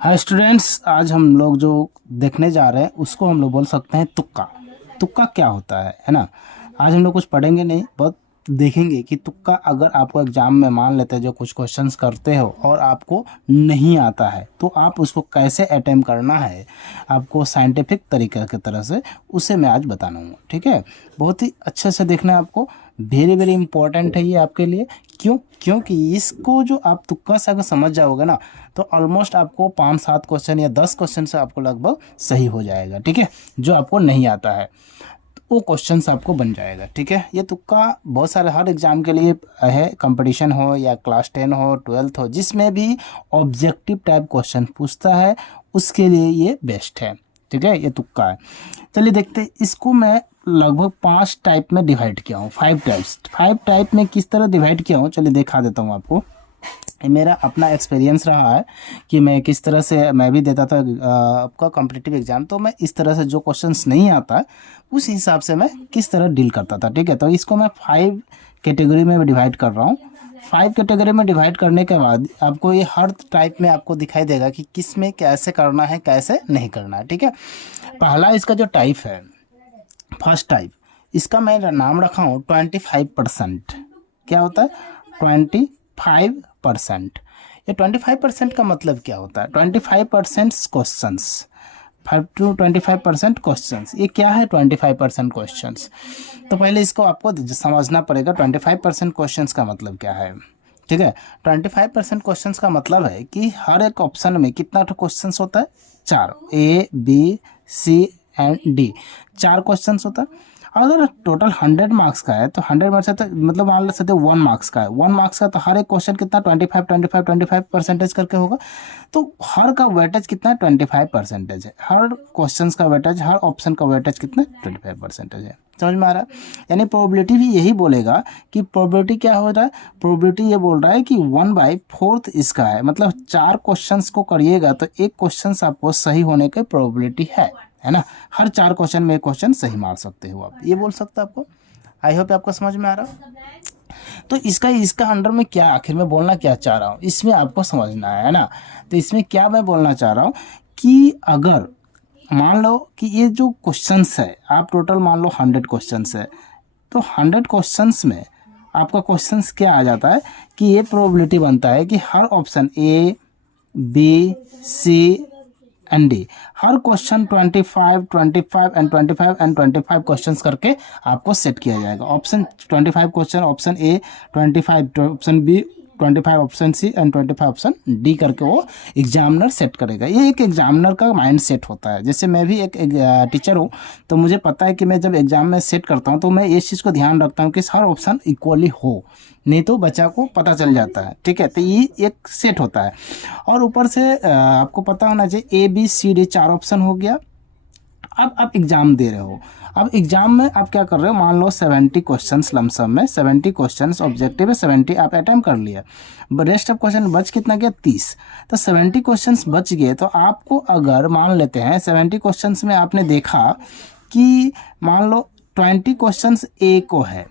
Hi students, आज हम लोग जो देखने जा रहे हैं उसको हम लोग बोल सकते हैं तुक्का। तुक्का क्या होता है ना। आज हम लोग कुछ पढ़ेंगे नहीं, बहुत देखेंगे कि तुक्का अगर आपको एग्जाम में मान लेते हैं जो कुछ क्वेश्चंस करते हो और आपको नहीं आता है तो आप उसको कैसे अटेम्प्ट करना है आपको साइंटिफिक तरीके की तरह से, उसे मैं आज बताना हूँ। ठीक है, बहुत ही अच्छे से देखना है आपको, वेरी वेरी इंपॉर्टेंट है ये आपके लिए। क्यों? क्योंकि इसको जो आप तुक्का से अगर समझ जाओगे ना तो ऑलमोस्ट आपको 5-7 क्वेश्चन या 10 क्वेश्चन से आपको लगभग सही हो जाएगा। ठीक है, जो आपको नहीं आता है वो क्वेश्चंस आपको बन जाएगा। ठीक है, ये तुक्का बहुत सारे हर एग्जाम के लिए है, कंपटीशन हो या क्लास 10 हो 12th हो, जिसमें भी ऑब्जेक्टिव टाइप क्वेश्चन पूछता है उसके लिए ये बेस्ट है। ठीक है, ये तुक्का है। चलिए देखते हैं, इसको मैं लगभग 5 टाइप में डिवाइड किया हूँ, 5 टाइप्स। 5 टाइप में किस तरह डिवाइड किया हूँ चलिए दिखा देता हूँ आपको। ये मेरा अपना एक्सपीरियंस रहा है कि मैं किस तरह से मैं भी देता था आपका कॉम्पिटिटिव एग्जाम, तो मैं इस तरह से जो क्वेश्चंस नहीं आता उस हिसाब से मैं किस तरह डील करता था। ठीक है, तो इसको मैं 5 कैटेगरी में डिवाइड कर रहा हूँ। 5 कैटेगरी में डिवाइड करने के बाद आपको ये हर टाइप में आपको दिखाई देगा कि किस में कैसे करना है कैसे नहीं करना है। ठीक है, पहला इसका जो टाइप है, फर्स्ट टाइप, इसका मैं नाम रखा हूँ 25%। क्या होता है? 25%। ये 25% का मतलब क्या होता है? 25% क्वेश्चंस, 5 to 25% क्वेश्चंस। ये क्या है 25% क्वेश्चंस? तो पहले इसको आपको समझना पड़ेगा 25% क्वेश्चंस का मतलब क्या है। ठीक है, 25% क्वेश्चंस का मतलब है कि हर एक ऑप्शन में कितना क्वेश्चंस होता है? 4, A B C and D, 4 questions होता है। अगर टोटल 100 मार्क्स का है तो 100 में से तो मतलब मान ले सकते 1 मार्क्स का है, 1 मार्क्स का, तो हर एक क्वेश्चन कितना 25 करके होगा। तो हर का वेटेज कितना 25% है। हर क्वेश्चन का वेटेज, हर ऑप्शन का वेटेज कितना 25% है। समझ में आ रहा है? यानी प्रोबेबिलिटी भी यही बोलेगा कि प्रोबेबिलिटी क्या हो रहा है, प्रोबेबिलिटी ये बोल रहा है कि 1/4 इसका है। मतलब 4 क्वेश्चंस को करिएगा तो एक क्वेश्चन आपको सही होने की प्रोबेबिलिटी है ना। हर 4 क्वेश्चन में एक क्वेश्चन सही मार सकते हो आप, ये बोल सकते हैं आपको। आई होप आपको समझ में आ रहा है। तो इसका अंडर में क्या आखिर में बोलना क्या चाह रहा हूँ इसमें आपको समझना है ना। तो इसमें क्या मैं बोलना चाह रहा हूँ कि अगर मान लो कि ये जो क्वेश्चंस है, आप टोटल मान लो 100 क्वेश्चंस है, तो 100 क्वेश्चंस में आपका क्वेश्चंस क्या आ जाता है कि ये प्रोबेबिलिटी बनता है कि हर option A B C and D, हर क्वेश्चन 25 25 एंड 25 एंड 25 क्वेश्चंस करके आपको सेट किया जाएगा। Option 25 question, option A 25, option B 25, option C and 25 option D करके वो एग्जामिनर सेट करेगा। ये एक एग्जामिनर का माइंड सेट होता है। जैसे मैं भी एक टीचर हूँ तो मुझे पता है कि मैं जब एग्जाम में सेट करता हूँ तो मैं इस चीज़ को ध्यान रखता हूँ कि हर ऑप्शन इक्वली हो, नहीं तो बच्चा को पता चल जाता है। ठीक है, तो ये एक सेट होता है। और ऊपर से आपको पता होना चाहिए ABCD 4 ऑप्शन हो गया। अब आप एग्जाम दे रहे हो, अब एग्जाम में आप क्या कर रहे हो, मान लो 70 क्वेश्चंस लमसम में, 70 क्वेश्चंस ऑब्जेक्टिव है, 70 आप अटेम्प्ट कर लिया, रेस्ट ऑफ क्वेश्चन बच कितना गया 30। तो 70 क्वेश्चंस बच गए तो आपको अगर मान लेते हैं 70 क्वेश्चंस में आपने देखा कि मान लो 20 क्वेश्चंस A को है।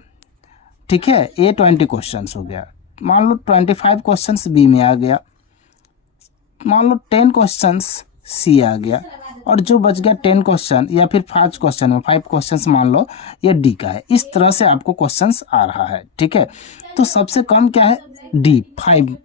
ठीक है, A 20 क्वेश्चंस हो गया, मान लो 25 क्वेश्चंस B में आ गया, मान लो 10 क्वेश्चंस C आ गया, और जो बच गया 10 क्वेश्चन या फिर 5 क्वेश्चन में 5 क्वेश्चंस मान लो ये D का है। इस तरह से आपको क्वेश्चंस आ रहा है। ठीक है, तो सबसे कम क्या है D 5।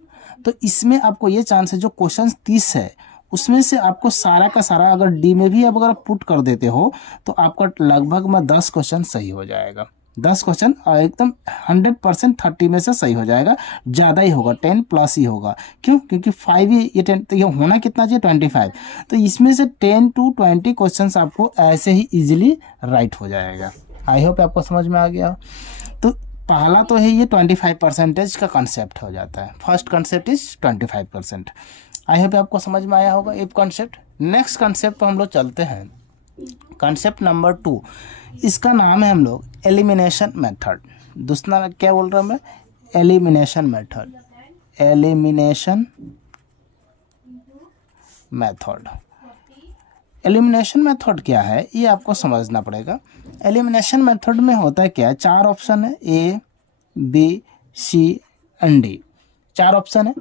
तो इसमें आपको ये चांस है जो क्वेश्चन 30 है उसमें से आपको सारा का सारा अगर D में भी आप अगर पुट कर देते हो तो आपका लगभग में 10 क्वेश्चन सही हो जाएगा। 10 क्वेश्चन एकदम 100% 30 में से सही हो जाएगा, ज़्यादा ही होगा, 10 प्लस ही होगा। क्यों? क्योंकि 5 ही ये 10, तो ये होना कितना चाहिए 25। तो इसमें से 10 to 20 क्वेश्चन आपको ऐसे ही इजीली राइट हो जाएगा। आई होप आपको समझ में आ गया। तो पहला तो है ये 25% का कंसेप्ट हो जाता है। First concept is 25%। I hope आपको समझ में आया होगा ये कॉन्सेप्ट। नेक्स्ट कॉन्सेप्ट पर हम लोग चलते हैं, कॉन्सेप्ट नंबर 2। इसका नाम है हम लोग एलिमिनेशन मेथड। दूसरा क्या बोल रहा हूँ मैं? Elimination method. Elimination method. Elimination method क्या है ये आपको समझना पड़ेगा। एलिमिनेशन मेथड में होता है क्या, 4 ऑप्शन है A B C and D, 4 option है।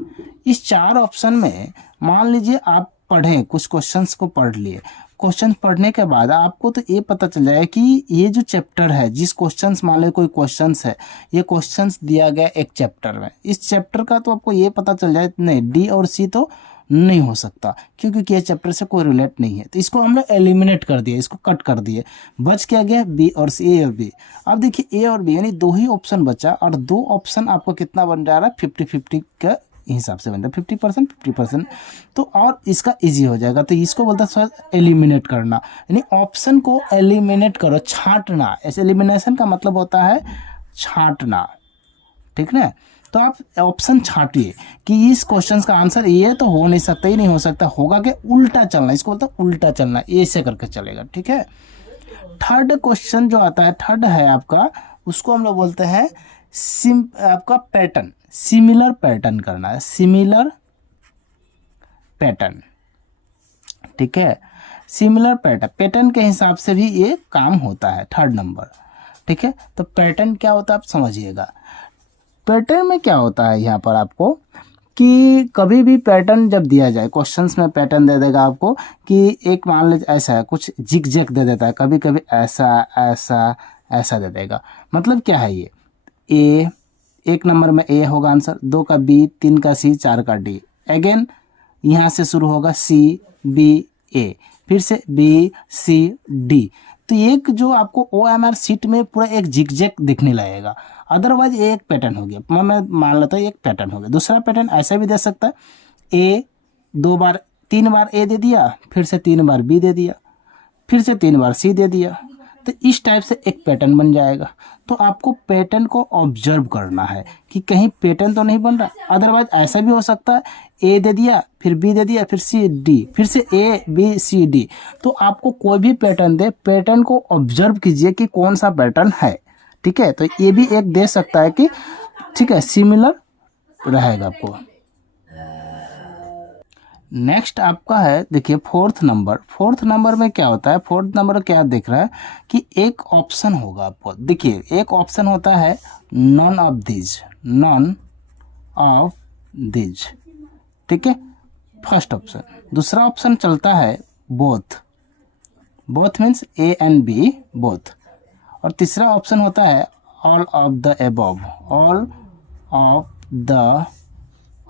इस 4 ऑप्शन में मान लीजिए आप पढ़ें, कुछ क्वेश्चंस को पढ़ लिए, क्वेश्चन पढ़ने के बाद आपको तो ये पता चल जाए कि ये जो चैप्टर है, जिस क्वेश्चंस, मान लो कोई क्वेश्चंस है, ये क्वेश्चंस दिया गया एक चैप्टर में, इस चैप्टर का तो आपको ये पता चल जाए नहीं डी और सी तो नहीं हो सकता क्योंकि ये चैप्टर से कोई रिलेट नहीं है, तो इसको हम लोग एलिमिनेट कर दिए, इसको कट कर दिए, बच क्या गया बी और सी, ए और बी। अब देखिए ए और बी यानी दो ही ऑप्शन बचा और दो ऑप्शन आपको कितना बन जा रहा है 50-50 का हिसाब से बनता है, 50% 50%, तो और इसका इजी हो जाएगा। तो इसको बोलता है सर एलिमिनेट करना, यानी ऑप्शन को एलिमिनेट करो, छांटना। ऐसे एलिमिनेशन का मतलब होता है छांटना, ठीक ना। तो आप ऑप्शन छांटिए कि इस क्वेश्चन का आंसर ये तो हो नहीं सकता, ही नहीं हो सकता, होगा कि उल्टा चलना, इसको बोलता है उल्टा चलना, ऐसे करके चलेगा, ठीक है। थर्ड क्वेश्चन जो आता है, थर्ड है आपका, उसको हम लोग बोलते हैं आपका पैटर्न, सिमिलर पैटर्न करना है, सिमिलर पैटर्न, ठीक है। सिमिलर पैटर्न के हिसाब से भी ये काम होता है, थर्ड नंबर, ठीक है। तो पैटर्न क्या होता है आप समझिएगा। पैटर्न में क्या होता है यहाँ पर आपको कि कभी भी पैटर्न जब दिया जाए, क्वेश्चंस में पैटर्न दे देगा आपको कि एक मान लीजिए ऐसा है, कुछ जिग जैग दे देता है, कभी कभी ऐसा ऐसा ऐसा दे देगा। मतलब क्या है ये, ए एक नंबर में ए होगा आंसर, 2 का बी, 3 का सी, 4 का डी, अगेन यहाँ से शुरू होगा सी बी ए, फिर से बी सी डी। तो एक जो आपको OMR सीट में पूरा एक जिगजैग दिखने लगेगा, अदरवाइज एक पैटर्न हो गया। मैं मान लेता हूँ एक पैटर्न हो गया। दूसरा पैटर्न ऐसा भी दे सकता है, ए 2 बार 3 बार ए दे दिया, फिर से 3 बार बी दे दिया, फिर से 3 बार सी दे दिया, तो इस टाइप से एक पैटर्न बन जाएगा। तो आपको पैटर्न को ऑब्जर्व करना है कि कहीं पैटर्न तो नहीं बन रहा। अदरवाइज ऐसा भी हो सकता है ए दे दिया, फिर बी दे दिया, फिर सी डी, फिर से ए बी सी डी। तो आपको कोई भी पैटर्न दे, पैटर्न को ऑब्जर्व कीजिए कि कौन सा पैटर्न है, ठीक है। तो ये भी एक दे सकता है कि ठीक है सिमिलर रहेगा आपको। नेक्स्ट आपका है, देखिए फोर्थ नंबर में क्या होता है, फोर्थ नंबर क्या दिख रहा है कि एक ऑप्शन होगा आपको। देखिए एक ऑप्शन होता है नॉन ऑफ दिज, ठीक है, फर्स्ट ऑप्शन। दूसरा ऑप्शन चलता है both means A and B both. और तीसरा ऑप्शन होता है ऑल ऑफ द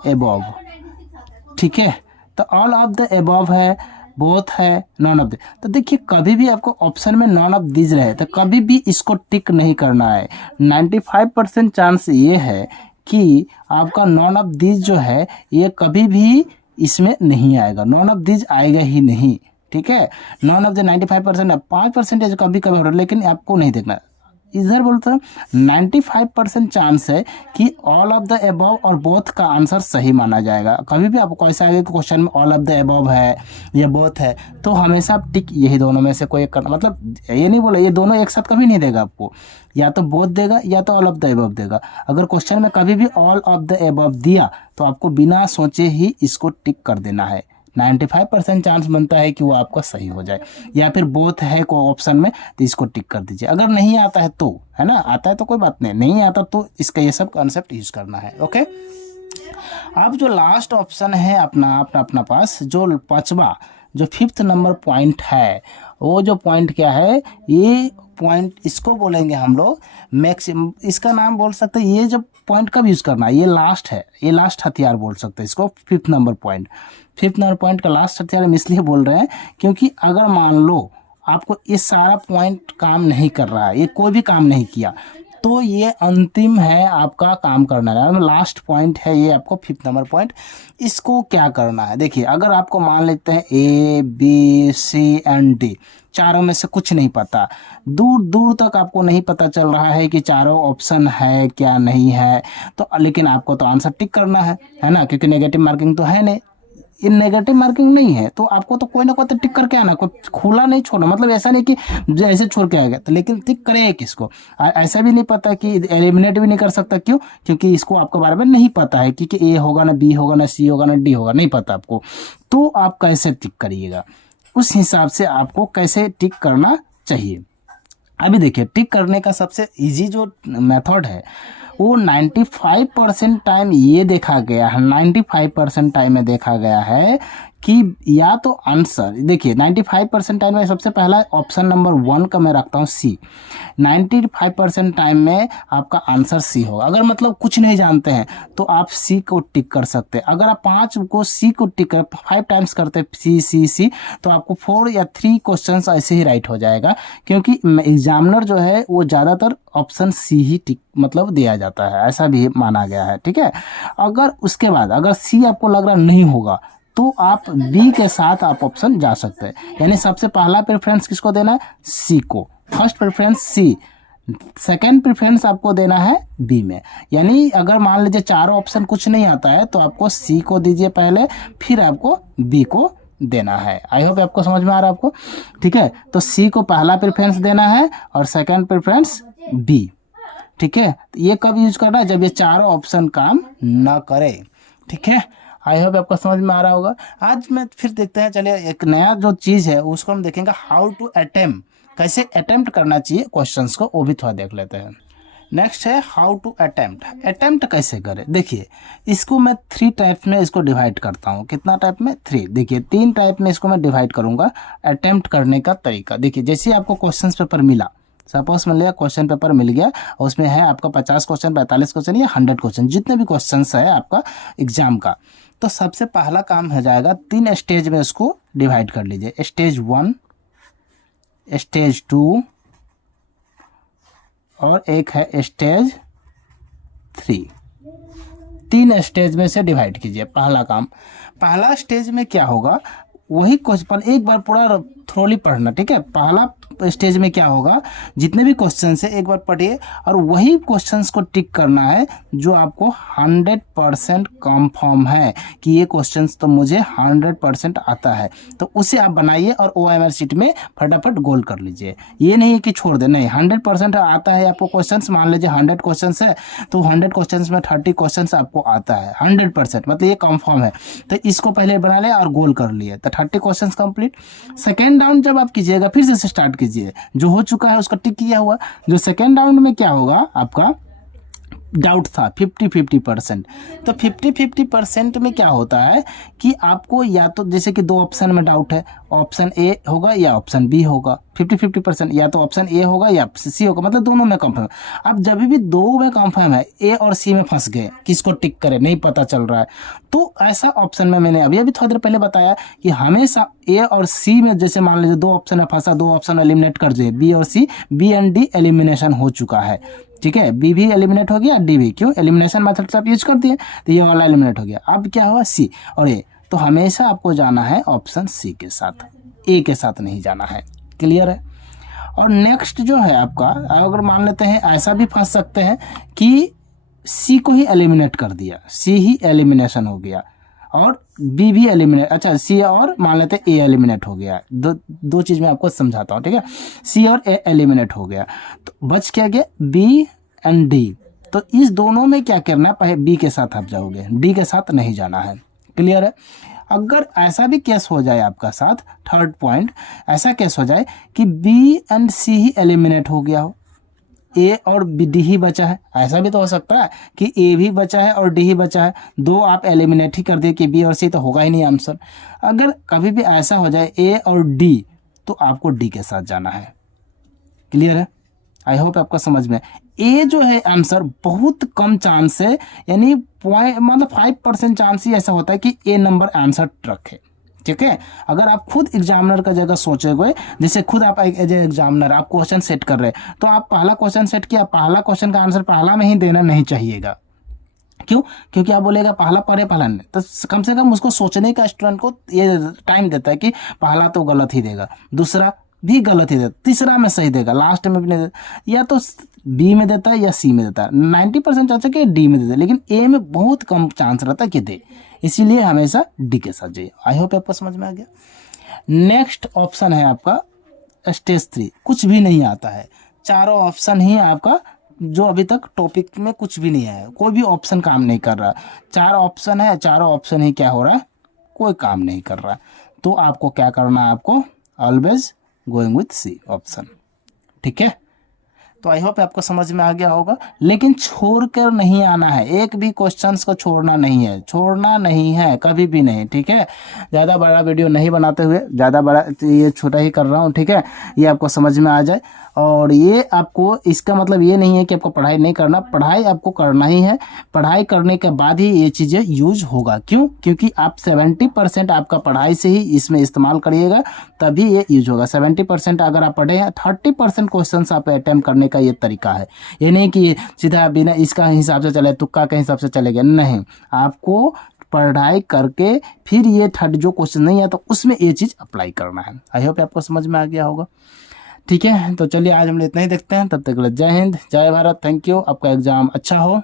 एबव, ठीक है। तो ऑल ऑफ द एबव है, बोथ है, नॉन ऑफ द। तो देखिए कभी भी आपको ऑप्शन में नॉन ऑफ दिस रहे तो कभी भी इसको टिक नहीं करना है। 95% चांस ये है कि आपका नॉन ऑफ दिस जो है ये कभी भी इसमें नहीं आएगा, नॉन ऑफ दिस आएगा ही नहीं, ठीक है। नॉन ऑफ द 95% है, 5% कभी कभी हो रहा है, लेकिन आपको नहीं देखना। इधर बोलते हैं 95% चांस है कि ऑल ऑफ द एबव और बोथ का आंसर सही माना जाएगा। कभी भी आपको ऐसा आएगा कि क्वेश्चन में ऑल ऑफ द एबव है या बोथ है, तो हमेशा आप टिक यही दोनों में से कोई एक करना। मतलब ये नहीं बोला ये दोनों एक साथ कभी नहीं देगा आपको, या तो बोथ देगा या तो ऑल ऑफ द एबव देगा। अगर क्वेश्चन में कभी भी ऑल ऑफ द एबव दिया तो आपको बिना सोचे ही इसको टिक कर देना है। 95% चांस बनता है कि वो आपका सही हो जाए। या फिर बोथ है कोई ऑप्शन में तो इसको टिक कर दीजिए। अगर नहीं आता है तो, है ना, आता है तो कोई बात नहीं आता तो इसका ये सब कॉन्सेप्ट यूज करना है, ओके। अब जो लास्ट ऑप्शन है अपना पास, जो पांचवा जो 5th नंबर पॉइंट है, वो जो पॉइंट क्या है, ये पॉइंट इसको बोलेंगे हम लोग मैक्सिमम, इसका नाम बोल सकते हैं। ये जब पॉइंट कब यूज़ करना है, ये लास्ट है, ये लास्ट हथियार बोल सकते हैं इसको। 5th नंबर पॉइंट का लास्ट हथियार हम इसलिए बोल रहे हैं क्योंकि अगर मान लो आपको ये सारा पॉइंट काम नहीं कर रहा है, ये कोई भी काम नहीं किया, तो ये अंतिम है आपका काम करना है, लास्ट पॉइंट है ये आपको 5th नंबर पॉइंट। इसको क्या करना है, देखिए अगर आपको मान लेते हैं A B C and D, चारों में से कुछ नहीं पता, दूर तक आपको नहीं पता चल रहा है कि चारों ऑप्शन है क्या नहीं है, तो लेकिन आपको तो आंसर टिक करना है ना, क्योंकि नेगेटिव मार्किंग तो है नहीं, ये नेगेटिव मार्किंग नहीं है, तो आपको तो कोई ना कोई तो टिक करके आना, कोई खुला नहीं छोड़ना। मतलब ऐसा नहीं कि ऐसे छोड़ के आएगा, तो लेकिन टिक करें किसको। ऐसा भी नहीं पता कि एलिमिनेट भी नहीं कर सकता, क्यों, क्योंकि इसको आपके बारे में नहीं पता है कि ए होगा ना बी होगा ना सी होगा ना डी होगा, नहीं पता आपको, तो आप कैसे टिक करिएगा, उस हिसाब से आपको कैसे टिक करना चाहिए। अभी देखिए टिक करने का सबसे ईजी जो मेथड है वो 95% टाइम ये देखा गया है, 95% टाइम में देखा गया है कि या तो आंसर देखिए 95% टाइम में सबसे पहला ऑप्शन नंबर 1 का मैं रखता हूँ सी। 95% टाइम में आपका आंसर सी होगा। अगर मतलब कुछ नहीं जानते हैं तो आप सी को टिक कर सकते हैं। अगर आप 5 को सी को टिक कर 5 टाइम्स करते हैं सी सी सी, तो आपको 4 या 3 क्वेश्चंस ऐसे ही राइट हो जाएगा, क्योंकि एग्जामिनर जो है वो ज़्यादातर ऑप्शन सी ही टिक मतलब दिया जाता है, ऐसा भी माना गया है। ठीक है, अगर उसके बाद अगर सी आपको लग रहा नहीं होगा तो आप बी के साथ आप ऑप्शन जा सकते हैं। यानी सबसे पहला प्रेफरेंस किसको देना है? सी को। फर्स्ट प्रेफरेंस सी, सेकेंड प्रेफरेंस आपको देना है बी में। यानी अगर मान लीजिए चारों ऑप्शन कुछ नहीं आता है तो आपको सी को दीजिए पहले, फिर आपको बी को देना है। आई होप आपको समझ में आ रहा है आपको। ठीक है, तो सी को पहला प्रेफरेंस देना है और सेकेंड प्रेफरेंस बी। ठीक है, तो ये कब यूज करना है? जब ये चारों ऑप्शन काम ना करे। ठीक है, आई होप आपको समझ में आ रहा होगा। आज मैं फिर देखते हैं, चलिए एक नया जो चीज़ है उसको हम देखेंगे, हाउ टू अटेम्प्ट, कैसे अटेम्प्ट करना चाहिए क्वेश्चंस को, वो भी थोड़ा देख लेते हैं। नेक्स्ट है हाउ टू अटेम्प्ट। अटेम्प्ट कैसे करें? देखिए इसको मैं 3 टाइप में इसको डिवाइड करता हूँ। कितना टाइप में? 3। देखिए 3 टाइप में इसको मैं डिवाइड करूँगा अटेम्प्ट करने का तरीका। देखिए जैसे आपको क्वेश्चन पेपर मिला, सपोज मान लिया क्वेश्चन पेपर मिल गया और उसमें है आपका 50 क्वेश्चन, 45 क्वेश्चन या 100 क्वेश्चन, जितने भी क्वेश्चन है आपका एग्जाम का, तो सबसे पहला काम हो जाएगा 3 स्टेज में इसको डिवाइड कर लीजिए। स्टेज 1, स्टेज 2 और एक है स्टेज 3। 3 स्टेज में से डिवाइड कीजिए। पहला काम, पहला स्टेज में क्या होगा, वही क्वेश्चन एक बार पूरा थ्रोली पढ़ना। ठीक है, पहला स्टेज में क्या होगा, जितने भी क्वेश्चन है एक बार पढ़िए और वही क्वेश्चंस को टिक करना है जो आपको 100% कंफर्म है कि ये क्वेश्चंस तो मुझे 100% आता है, तो उसे आप बनाइए और OMR शीट में फटाफट गोल कर लीजिए। ये नहीं है कि छोड़ दे, नहीं, 100% आता है आपको क्वेश्चंस। मान लीजिए 100 क्वेश्चंस है तो 100 क्वेश्चंस में 30 क्वेश्चंस आपको आता है 100%, मतलब ये कंफर्म है, तो इसको पहले बना ले और गोल कर लिए, तो 30 क्वेश्चंस कंप्लीट। सेकेंड राउंड जब आप कीजिएगा फिर से स्टार्ट कीजिए, जो हो चुका है उसका टिक किया हुआ। जो सेकेंड राउंड में क्या होगा, आपका डाउट था 50-50%, तो 50-50% में क्या होता है कि आपको या तो जैसे कि 2 ऑप्शन में डाउट है, ऑप्शन ए होगा या ऑप्शन बी होगा। 50-50% या तो ऑप्शन ए होगा या सी होगा, मतलब दोनों में कंफर्म। अब जब भी 2 में कंफर्म है, ए और सी में फंस गए, किसको टिक करें नहीं पता चल रहा है, तो ऐसा ऑप्शन में मैंने अभी थोड़ी देर पहले बताया कि हमेशा ए और सी में, जैसे मान लीजिए 2 ऑप्शन में फंसा, 2 ऑप्शन एलिमिनेट कर दिए, बी और सी, बी एंड डी एलिमिनेशन हो चुका है। ठीक है, बी भी एलिमिनेट हो गया, डी भी, क्यों? एलिमिनेशन मेथड से आप यूज कर दिए, तो ये वाला एलिमिनेट हो गया। अब क्या हुआ, सी और ए, तो हमेशा आपको जाना है ऑप्शन सी के साथ, ए के साथ नहीं जाना है। क्लियर है? और नेक्स्ट जो है आपका, अगर मान लेते हैं ऐसा भी फंस सकते हैं कि सी को ही एलिमिनेट कर दिया, सी ही एलिमिनेशन हो गया और बी भी एलिमिनेट, अच्छा सी और मान लेते हैं ए एलिमिनेट हो गया। दो चीज़ मैं आपको समझाता हूँ। ठीक है, सी और ए एलिमिनेट हो गया, तो बच क्या गया, बी एंड डी। तो इस दोनों में क्या करना है, पहले बी के साथ आप जाओगे, डी के साथ नहीं जाना है। क्लियर है? अगर ऐसा भी केस हो जाए आपका साथ, थर्ड पॉइंट, ऐसा केस हो जाए कि बी एंड सी ही एलिमिनेट हो गया हो, ए और डी ही बचा है, ऐसा भी तो हो सकता है कि ए भी बचा है और डी ही बचा है, 2 आप एलिमिनेट ही कर दिए कि बी और सी, तो होगा ही नहीं आंसर। अगर कभी भी ऐसा हो जाए ए और डी, तो आपको डी के साथ जाना है। क्लियर है? आई होप आपका समझ में। ए जो है आंसर बहुत कम चांस है, यानी मतलब 5% चांस ही ऐसा होता है कि ए नंबर आंसर रखे। ठीक है, अगर आप खुद एग्जामिनर का जगह सोचोगे, जैसे खुद आप एज ए एग्जामिनर आप क्वेश्चन सेट कर रहे हैं, तो आप पहला क्वेश्चन सेट किया, पहला क्वेश्चन का आंसर पहला में ही देना नहीं चाहिएगा। क्यों? क्योंकि आप बोलेगा पहला पढ़े पहला नहीं, तो कम से कम उसको सोचने का स्टूडेंट को ये टाइम देता है कि पहला तो गलत ही देगा, दूसरा भी गलत ही देता, तीसरा में सही देगा, लास्ट में भी नहीं देता, या तो बी में देता है या सी में देता है। 90% चांस है कि डी में देता है, लेकिन ए में बहुत कम चांस रहता है कि दे, इसीलिए हमेशा डी के साथ जाइए। आई होप आपको समझ में आ गया। नेक्स्ट ऑप्शन है आपका स्टेज 3, कुछ भी नहीं आता है, चारों ऑप्शन ही आपका, जो अभी तक टॉपिक में कुछ भी नहीं है, कोई भी ऑप्शन काम नहीं कर रहा, 4 ऑप्शन है, चारों ऑप्शन ही क्या हो रहा है, कोई काम नहीं कर रहा, तो आपको क्या करना है, आपको always going with C option. ठीक है, तो आई होप आपको समझ में आ गया होगा। लेकिन छोड़ कर नहीं आना है, एक भी क्वेश्चंस को छोड़ना नहीं है, छोड़ना नहीं है कभी भी नहीं, ठीक है। ज़्यादा बड़ा वीडियो नहीं बनाते हुए, ज़्यादा बड़ा ये छोटा ही कर रहा हूँ, ठीक है, ये आपको समझ में आ जाए। और ये आपको, इसका मतलब ये नहीं है कि आपको पढ़ाई नहीं करना, पढ़ाई आपको करना ही है। पढ़ाई करने के बाद ही ये चीज़ें यूज होगा। क्यों? क्योंकि आप 70% आपका पढ़ाई से ही इसमें इस्तेमाल करिएगा, तभी ये यूज होगा। 70% अगर आप पढ़े हैं, 30% क्वेश्चन आप अटैम्प्ट करने का ये तरीका है। ये नहीं कि सीधा बिना इसका हिसाब से चले, तुक्का के हिसाब से चलेगा, नहीं। आपको पढ़ाई करके फिर ये थर्ड जो क्वेश्चन नहीं आता उसमें ये चीज़ अप्लाई करना है। आई होप आपको समझ में आ गया होगा। ठीक है, तो चलिए आज हम लोग इतना ही देखते हैं। तब तक के लिए जय हिंद, जय भारत, थैंक यू। आपका एग्जाम अच्छा हो।